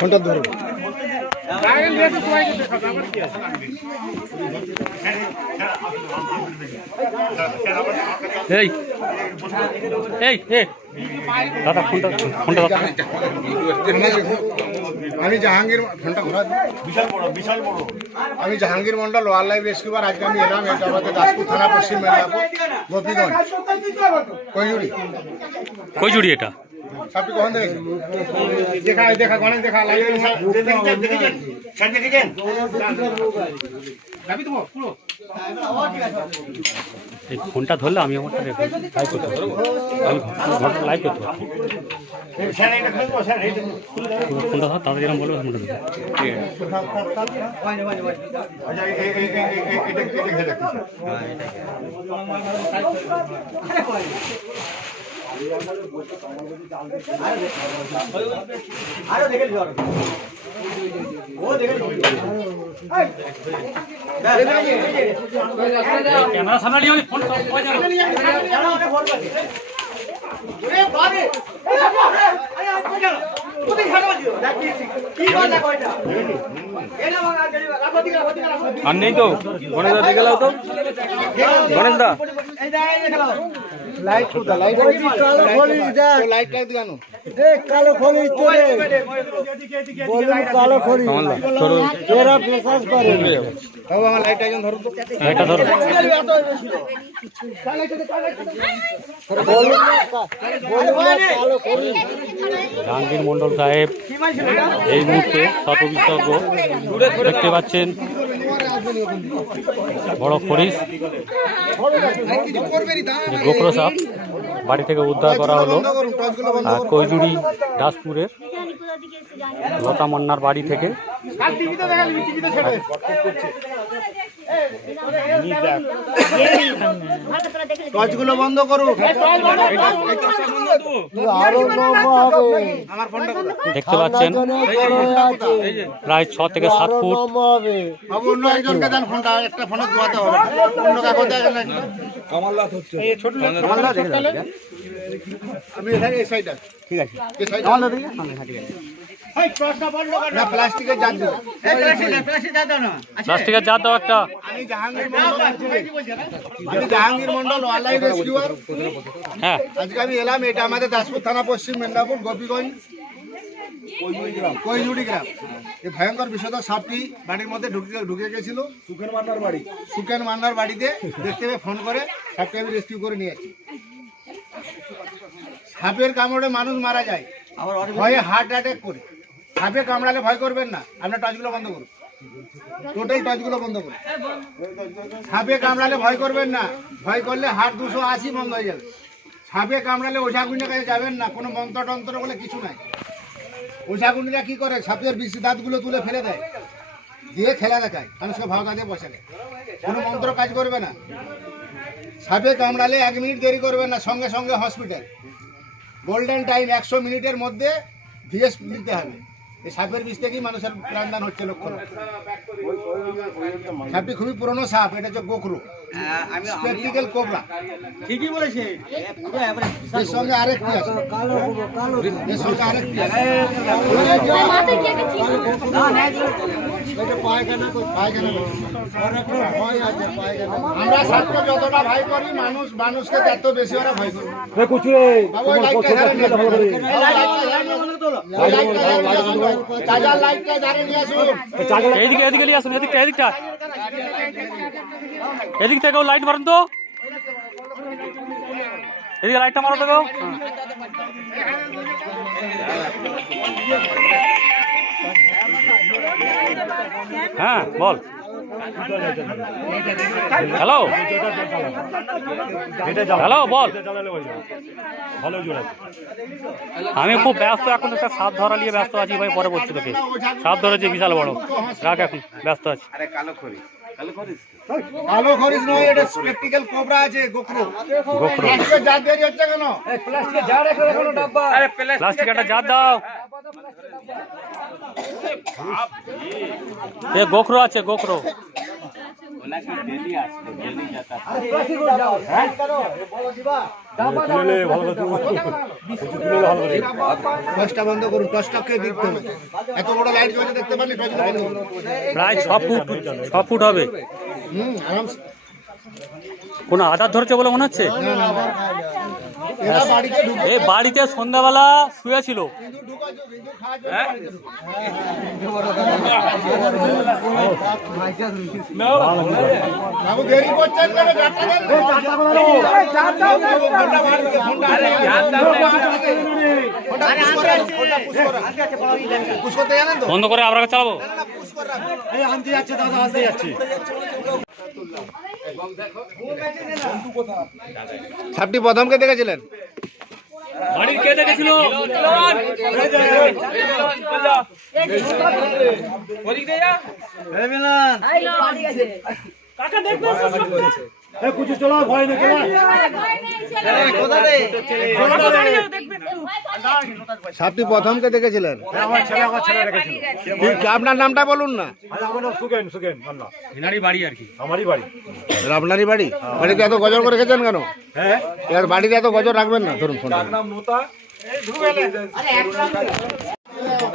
ফোনটা ধরো। এই এই এই দাদা ফোনটা ফোনটা আমি জাহাঙ্গীর ফোনটা ঘোরা। বিশাল বড় বিশাল বড়। আমি Jahangir Mondal wild life rescuer. আজকে আমি এলাম এটা আমাদের দাসপুর থানা পশ্চিম মেদিনীপুর। গোপীগঞ্জ কৈজুরি কই জুড়ি এটা? সাপটি কখন দেখেছেন দেখা দেখা গণেশ দেখা লাইভ দেখেছেন দেখেছেন? এই ফোনটা ধরলে আমি আমারটা লাইভ করতে পারব। আমি ঘরটা লাইভ করতে পারব। ফোনটা ধর তাদের যেরকম বলবে ফোনটা এটা এটা দেখে ক্যামেরা সামনে নিয়ে ফোন আর নেই তো? গণেশ দা গণেশ দা। লাইট কোথা লাইট কালো দেখ লাইট কালো তো বলুন কালো এরা করে। বাবু আমার একজন ধরো তো। ধরো। জাহাঙ্গীর মন্ডল সাহেব এই মুহূর্তে শত বিশেষজ্ঞ দেখতে পাচ্ছেন। বড় খরিস যে গোখরো সাপ। বাড়ি থেকে উদ্ধার করা হলো। করুন দাসপুরের লতা মান্নার বাড়ি থেকে। টর্চগুলো বন্ধ করুন দেখতে পাচ্ছেন? প্রায় ছ থেকে সাত ফুট। অন্য একজনকে দেন ফোনটা একটা ফোনে ধোয়াতে হবে। অন্য আমি এখানে এই সাইডটা ঠিক আছে। এই সাইডে না প্লাস্টিকের জাত দিন প্লাস্টিকের জাত দাও একটা। আমি জাহাঙ্গীর মন্ডল আমি Jahangir Mondal wild life rescuer হ্যাঁ। আজকে আমি এলাম এটা আমাদের দাসপুর থানা পশ্চিম মেদিনীপুর গোপীগঞ্জ। কৈজুড়ি গ্রাম। এই ভয়ঙ্কর বিষধর সাপটি বাড়ির মধ্যে ঢুকে ঢুকে গেছিল। সুখেন মান্নার বাড়ি। সুখেন মান্নার বাড়িতে দেখতে পেয়ে ফোন করে আমি রেস্কিউ করে নিয়ে আসি। সাপের কামড়ে মানুষ মারা যায়। ভয়ে হার্ট অ্যাটাক করে। সাপে কামড়ালে ভয় করবেন না। আপনার টর্চগুলো বন্ধ করুন। টোটাল টর্চগুলো বন্ধ করুন। সাপে কামড়ালে ভয় করবেন না। ভয় করলে হাট দুশো আশি বন্ধ হয়ে যাবে। সাপে কামড়ালে ওঝাগুনির কাছে যাবেন না। কোনো মন্ত্র টন্ত্র বলে কিছু নাই। ওঝাগুনিরা কি করে? সাপের বিষ দাঁতগুলো তুলে ফেলে দেয়। দিয়ে খেলা দেখায়। মানুষকে ভাও কাজে বসে দেয় কোনো মন্ত্র কাজ করবে না। সাপে কামড়ালে এক মিনিট দেরি করবেন না। সঙ্গে সঙ্গে হসপিটাল। গোল্ডেন টাইম একশো মিনিটের মধ্যে ভিএস দিতে হবে। সাপের বিষ থেকেই মানুষের প্রাণদান হচ্ছে লক্ষ সাপটি খুবই পুরনো সাপ এটা হচ্ছে স্পেকটিক্যাল কোবরা ঠিকই বলেছে। এর সঙ্গে আরেকটি আছে। কালো কালো এর সঙ্গে আরেকটি আছে। এটা পায়খানা করে পায়খানা করছে। আর একটা ভয় আছে পায়খানা আমরা সাপকে যতটা ভয় করি মানুষ মানুষকে তত বেশি ওরা ভয় করে লাইটটা ধারে নিয়ে। চার্জার লাইটটা ধারে নিয়ে আসুন এইদিকে এদিকে নিয়ে আসুন এদিকটা এদিকটা। এদিক থেকেও লাইট মারুন তো। এদিকে লাইটটা মারো তো। হ্যাঁ বল। হ্যালো হ্যালো বল। আমি খুব ব্যস্ত, এখন একটা সাপ ধরা নিয়ে ব্যস্ত আছি, ভাই, পরে বলছি তোকে। সাপ ধরেছে, বিশাল বড়। রাখ এখন, ব্যস্ত আছি। কালো খরিস নয় এটা স্পেকটিক্যাল কোবরা আছে গোখরু গোখরো আজকে যা দেরি হচ্ছে কেন প্লাস্টিক একটা জাত দাও এ গোখরো আছে গোখরো টসটা বন্ধ করুন দেখতে হবে এত বড় লাইট দেখতে পারলে প্রায় ছ ফুট ছ ফুট হবে। হুম আরামসে। কোনো আধার ধরছে বলে মনে হচ্ছে? বাড়িতে ঢুকে এই বাড়িতে সন্ধ্যাবেলা শুয়েছিল। কিন্তু ঢুকার জন্য, কিন্তু খাওয়ার জন্য বাড়িতে ঢুকে। বাবু দেরি প্রথমকে দেখেছিলেন? চারটা দেন দেখেছিল? তো? বন্ধ করে আমরা চালাবো না, সাপটি প্রথমকে দেখেছিলেন? আপনার নামটা বলুন না? সুগেন সুগেন এনারই বাড়ি আর কি। আমারই বাড়ি। আপনারই বাড়ি? বাড়িতে এত গজর করে রেখেছেন কেন? হ্যাঁ? এর বাড়িতে এত গজর রাখবেন না ধরুন নাম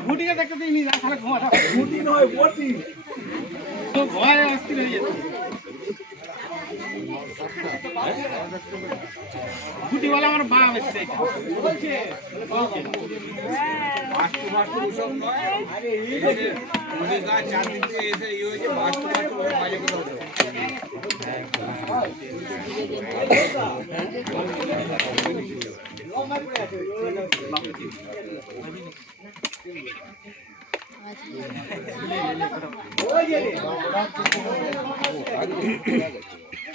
ফুটিকে দেখতে দিই না ঘুমাটা ফুটি নয় বটি তো ভয় অস্থির হয়ে যাচ্ছে আমার এইটা বার করছিস ঢুকে যান ভাবছি কি আমি? এই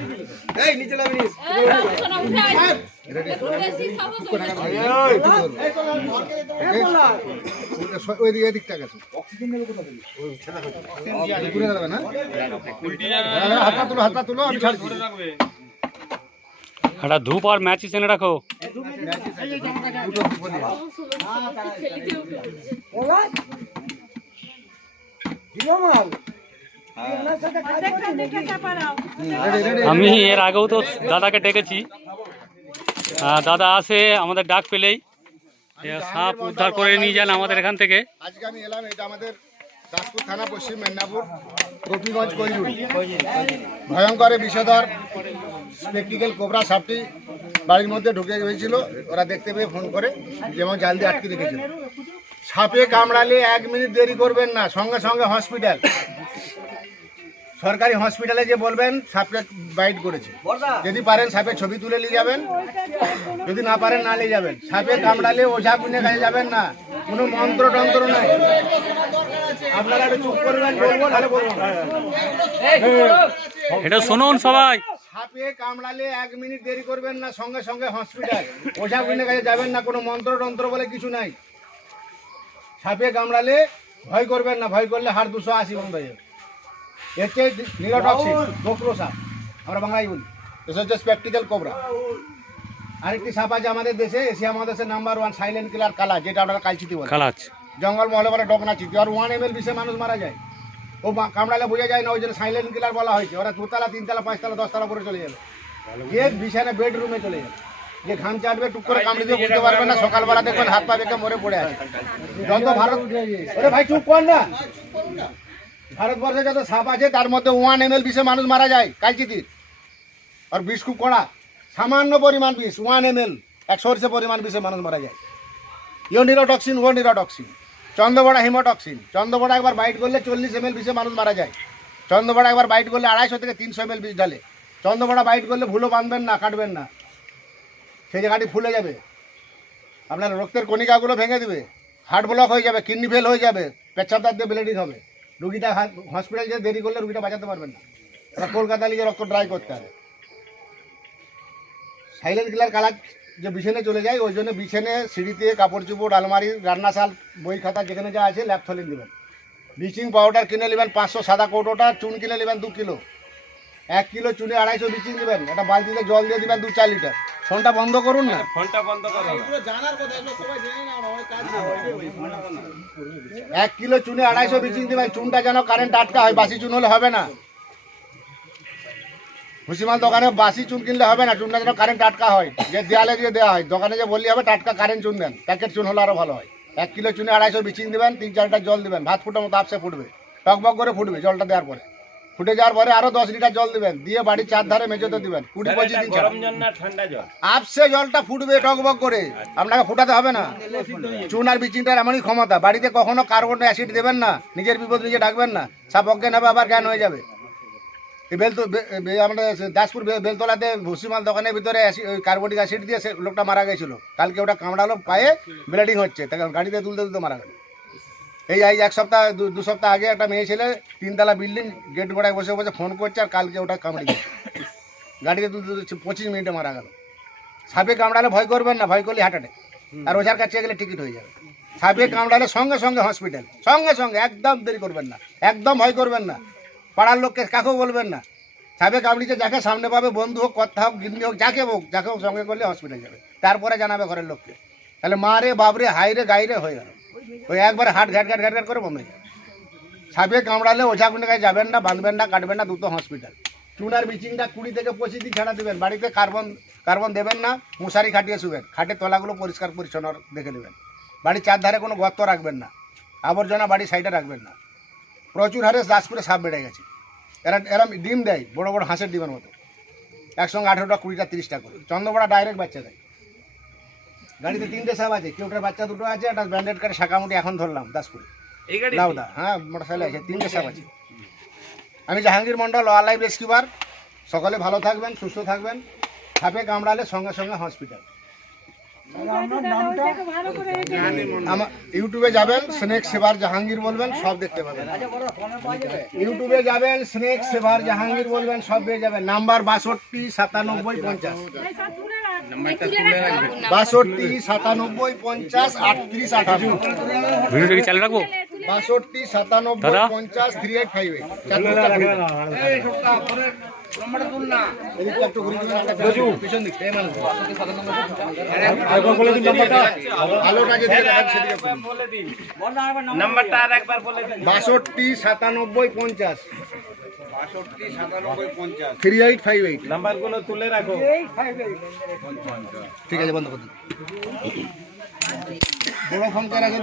নিয়ে ওকে? ওই দিকে এদিকটা গেছে ঘুরে দাঁড়াবে না হাতটা তুলো হাতটা তুলো আমি ছাড়ছি একটা ধূপ আর ম্যাচিস এনে রাখো দুটো। আমি এর আগেও তো দাদাকে ডেকেছি। দাদা আসে আমাদের ডাক পেলেই। সাপ উদ্ধার করে নিয়ে যান আমাদের এখান থেকে। আজকে আমি এলাম, এটা আমাদের দাসপুর থানা, পশ্চিম মেদিনীপুর রফিগঞ্জ কৈজুড়ি ভয়ঙ্কর বিষধর স্পেকটিক্যাল কোবরা সাপটি বাড়ির মধ্যে ঢুকে হয়েছিল ওরা দেখতে পেয়ে ফোন করে যেমন জাল দিয়ে আটকে রেখেছিল সাপে কামড়ালে এক মিনিট দেরি করবেন না, সঙ্গে সঙ্গে হসপিটাল। সরকারি হসপিটালে যে বলবেন সাপকে বাইট করেছে। যদি পারেন সাপের ছবি তুলে নিয়ে যাবেন। যদি না পারেন না নিয়ে যাবেন। সাপে কামড়ালে ওঝা গুনে কাছে যাবেন না। কোনো মন্ত্র টন্ত্র নাই। আপনারা একটু চুপ করবেন বলব নাহলে বলব এটা শুনুন সবাই। সাপে কামড়ালে এক মিনিট দেরি করবেন না সঙ্গে সঙ্গে হসপিটাল ওঝা গুনের কাছে যাবেন না কোনো মন্ত্র টন্ত্র বলে কিছু নাই। সাপে কামড়ালে ভয় করবেন না ভয় করলে হাড় দুশো আশি বন্ধ হয়ে যাবে। হচ্ছে নিরোটক্সিন গোপ্রো সাপ। আমরা বাংলায় বলি। এটা হচ্ছে স্প্যাকটিক্যাল কোবরা আরেকটি সাপ আছে আমাদের দেশে এশিয়া মহাদেশের নাম্বার ওয়ান সাইলেন্ট কিলার কালা যেটা আমরা কালচিতি বলি। খালাচ জঙ্গল মহলে বলে ডকনা চিঠি আর ওয়ান এম এল বিষে মানুষ মারা যায়। ও কামড়ালে বোঝা যায় না ওই জন্য সাইলেন্ট কিলার বলা হয়েছে। ওরা দুতলা তিনতলা পাঁচতলা দশতলা করে চলে যাবে। যে বিছানা বেডরুমে চলে যাবে। যে ঘাম চাটবে টুক করে কামড়ে দিয়ে বুঝতে পারবে না সকালবেলা দেখবেন হাত পা বেঁকে মরে পড়ে আছে। যত ভারত ওরে ভাই চুপ কর না। ভারতবর্ষে যত সাপ আছে, তার মধ্যে ওয়ান এম এল বিষে মানুষ মারা যায়, কালচিতির। আর বিষ খুব কড়া। সামান্য পরিমাণ বিষ ওয়ান এম এল এক সরষে পরিমাণ বিষে মানুষ মারা যায়। ইও নিরোটক্সিন ও নিরোটক্সিন। চন্দ্রবড়া হিমোটক্সিন। চন্দ্রবড়া একবার বাইট করলে চল্লিশ এম এল বিষে মানুষ মারা যায়। চন্দ্রবড়া একবার বাইট করলে আড়াইশো থেকে তিনশো এম এল বিষ ঢালে। চন্দ্রবড়া বাইট করলে ভুলো বাঁধবেন না, কাটবেন না। সেই জায়গাটি ফুলে যাবে। আপনার রক্তের কণিকাগুলো ভেঙে দেবে। হার্ট ব্লক হয়ে যাবে, কিডনি ফেল হয়ে যাবে পেচ্ছাপ দিয়ে ব্লিডিং হবে। রুগীটা হসপিটাল যেয়ে দেরি করলে রুগীটা বাঁচাতে পারবেন না। এবার কলকাতা নিয়ে রক্ত ড্রাই করতে হবে সাইলেন্ট কিলার কালার যে বিছানে চলে যায়, ওই জন্য বিছানে সিঁড়িতে কাপড় চুপড়, আলমারি রান্নাশাল বই খাতা, যেখানে যা আছে ল্যাপ থলে নেবেন ব্লিচিং পাউডার কিনে নেবেন পাঁচশো সাদা কৌটোটা, চুন কিনে নেবেন দু কিলো। এক কিলো চুনে আড়াইশো ব্লিচিং দেবেন। একটা বালতিতে জল দিয়ে দেবেন দু চার লিটার ফোনটা বন্ধ করুন না। ফোনটা বন্ধ করুন এক কিলো চুনে আড়াইশো ব্লিচিং দেবেন চুনটা যেন কারেন্ট আটকা হয় বাসি চুন হলে হবে না। ভুসিমাল দোকানে বাসি চুন কিনলে হবে না চুনটা যেন কারেন্ট টাটকা হয়। যে দেয়ালে দিয়ে দেওয়া হয় দোকানে যে বললি হবে টাটকা কারেন্ট চুন দেন। প্যাকেট চুন হলে আরও ভালো হয়। এক কিলো চুনে আড়াইশো বিচিং দেবেন তিন চারটা জল দেবেন ভাত ফুটার মতো আপসে ফুটবে। টকবক করে ফুটবে জলটা দেওয়ার পরে। ফুটে যাওয়ার পরে আরও দশ লিটার জল দিবেন। দিয়ে বাড়ির চার ধারে মেঝেতে দিবেন। কুড়ি পঁচিশ দিন ছাড়া। ঠান্ডা জল? আপসে জলটা ফুটবে টকবক করে। আপনাকে ফুটাতে হবে না। চুন আর বিচিংটার এমনই ক্ষমতা। বাড়িতে কখনো কার্বন অ্যাসিড দেবেন না। নিজের বিপদ নিজে ডাকবেন না। সাপ অজ্ঞান হবে আবার জ্ঞান হয়ে যাবে। বেলতো আমাদের দাসপুর বেলতলাতে ভুসিমাল দোকানের ভিতরে কার্বনিক অ্যাসিড দিয়ে সে লোকটা মারা গেছিল। কালকে ওটা কামড়ালো পায়ে ব্লিডিং হচ্ছে। তাকে গাড়িতে তুলতে তুলতে মারা গেল। এই এক সপ্তাহ, দু- দু সপ্তাহ আগে একটা মেয়ে ছেলে তিনতলা বিল্ডিং গেট গোড়ায় বসে বসে ফোন করছে আর কালকে ওটা কামড়ে গেছে গাড়িতে তুলতে পঁচিশ মিনিটে মারা গেল। সাপে কামড়ালে ভয় করবেন না, ভয় করলে অ্যাটাক আর ওঝার কাছে গেলে টিকিট হয়ে যাবে। সাপে কামড়ালে সঙ্গে সঙ্গে হসপিটাল সঙ্গে সঙ্গে, একদম দেরি করবেন না, একদম ভয় করবেন না। পাড়ার লোককে কাকেও বলবেন না। সাপে কামড়িতে যাকে সামনে পাবে বন্ধু হোক কথা হোক, গিন্নি হোক, যাকে হোক যাকে হোক সঙ্গে করলে হসপিটাল যাবে। তারপরে জানাবে ঘরের লোককে। তাহলে মারে বাবরে হাইরে গাইরে হয়ে গেল। ওই একবার হাট ঘাট ঘাট ঘাট ঘাট করে হয়ে সাপে কামড়ালে ওঝা গুনের কাছে যাবেন না, বাঁধবেন না, কাটবেন না, দুটো হসপিটাল চুনার বিচিংটা কুড়ি থেকে পঁচিশ দিন ছাড়া দেবেন। বাড়িতে কার্বন কার্বন দেবেন না, মশারি খাটিয়ে শুবেন। খাটের তলাগুলো পরিষ্কার পরিচ্ছন্ন দেখে নেবেন। বাড়ির চারধারে কোনো গর্ত রাখবেন না, আবর্জনা বাড়ির সাইডে রাখবেন না। প্রচুর হারে দাসপুরে সাপ বেড়ে গেছে। এরা এরা ডিম দেয়, বড় বড় হাঁসের ডিমের মতো। একসঙ্গে আঠেরোটা, কুড়িটা, তিরিশটা করে। চন্দ্রপড়া ডাইরেক্ট বাচ্চা দেয়। গাড়িতে তিনটে সাপ আছে কেউটার বাচ্চা দুটো আছে একটা ব্যান্ডেড কাটে শাকামুটি এখন ধরলাম দাসপুরে। লাউদা হ্যাঁ মোটর সাইকেল আছে তিনটে সাপ আছে। আমি Jahangir Mondal wildlife rescuer সকলে ভালো থাকবেন সুস্থ থাকবেন। সাপে কামড়ালে সঙ্গে সঙ্গে হসপিটাল আমার ইউটিউবে যাবেন স্নেক সেবার জাহাঙ্গীর বলবেন সব দেখতে পাবেন। ইউটিউবে যাবেন স্নেক সেবার জাহাঙ্গীর বলবেন সব পেয়ে যাবেন। নাম্বার বাষট্টি সাতানব্বই পঞ্চাশ। বাষট্টি সাতানব্বই পঞ্চাশ আটত্রিশ আঠাশ ভিডিওটা কি চালু রাখব বাষট্টি সাতানব্বই দাদা? পঞ্চাশ থ্রি এইট ফাইভ এইট একটু ঘুরে ঘুরে পিছন দিক এই মানুষ আলোটা যেদিকে দেখাচ্ছে সেদিকে ঘুরুন। নাম্বারটা আর একবার বলে দিন বাষট্টি সাতানব্বই পঞ্চাশ থ্রি এইট ফাইভ এইট। নাম্বারগুলো তুলে রাখো। ঠিক আছে বন্ধ করে দিন। বড় ফোন করে রেখে